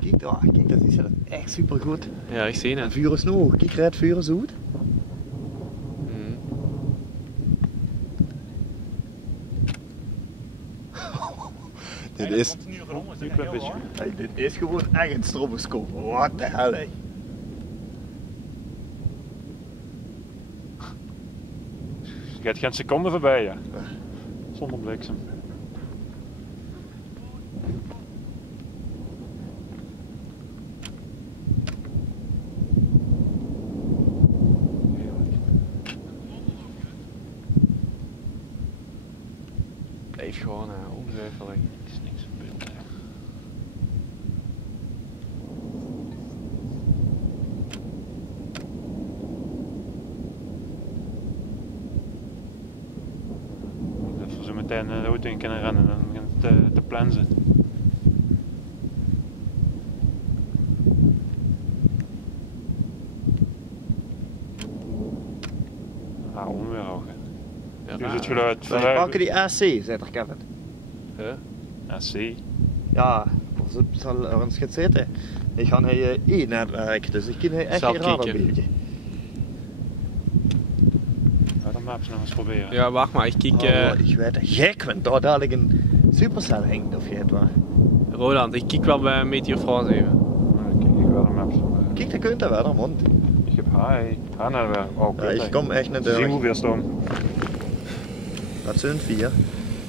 Kijk daar, kijk, dat is echt super goed. Ja, ik zie het. Vuur is nog, kijk, het vuur is goed. Dit is... Hey, dit is gewoon echt een stroboscoop. What the hell, hey. Je gaat geen seconde voorbij, ja. Zonder bliksem. Blijf gewoon ongeveer. Het is niks gebeurd. Dat we zo meteen de auto in kunnen rennen en dan begint het te plensen. Ah, onweer houden. Nu is het geluid. Wij pakken die AC, zei er Kevin. Huh? AC. Ja, ze zal er eens gaan zitten. Ik ga naar E-netwerk, dus ik kan echt Zal geen radar kijken. beelden. Ja, dan maps nog eens proberen. Ja, wacht maar, ik kijk. Ik weet het gek, want daar dadelijk een Supercell hangt of je het waar. Roland, ik kijk wel bij Meteor France even. Kijk ik wel de maps. Kijk, dat kunt er wel, want Ik heb Ga naar weer. Oh, ja, ik kom echt naar Zien de... hoe weer staan. Dat zijn 4.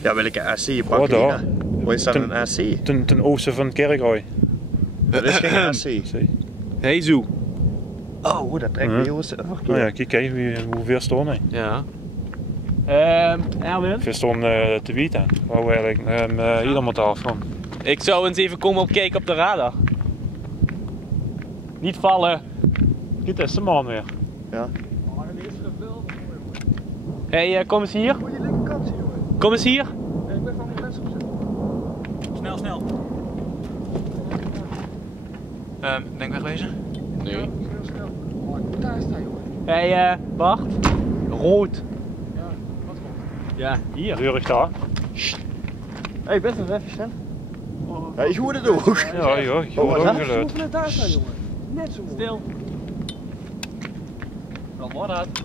Ja, welke AC Oh, pakken? daar. Waar is dat een AC? Ten oosten van Kerkrooi. Dat is geen AC. Zie. Hey Zo. Oh, dat trekt bij ons verkeer. Oh ja, kijk even hoe ver staan hij. Ja. Erwin? We staan te weten. Waar we eigenlijk hier moet afgaan. Ik zou eens even komen opkijken op de radar. Niet vallen. Dit is de man weer. Ja. Hey, kom eens hier. Moet je linkerkant zien, jongen. Kom eens hier. Ik ben van de mensen op z'n. Snel, snel. Denk wegwezen? Nee. Heel snel. Oh, ik moet daar staan, jongen. Hey, Bart. Rood. Ja, wat komt? Ja, hier. Deurig daar. Hey, best wel even snel. Ja, ik hoor het ook. Ja, ja, ik hoor wat ook dat? geluid. Net daar staan, jongen. Net zo mooi. Stil. Dan wordt het.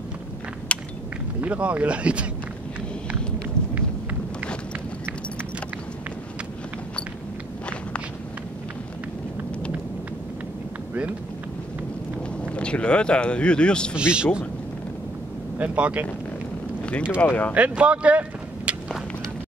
Hier aan geleid. Wind. Dat geluid, dat huurt van wie komen. En pakken. Ik denk het wel, ja. En pakken!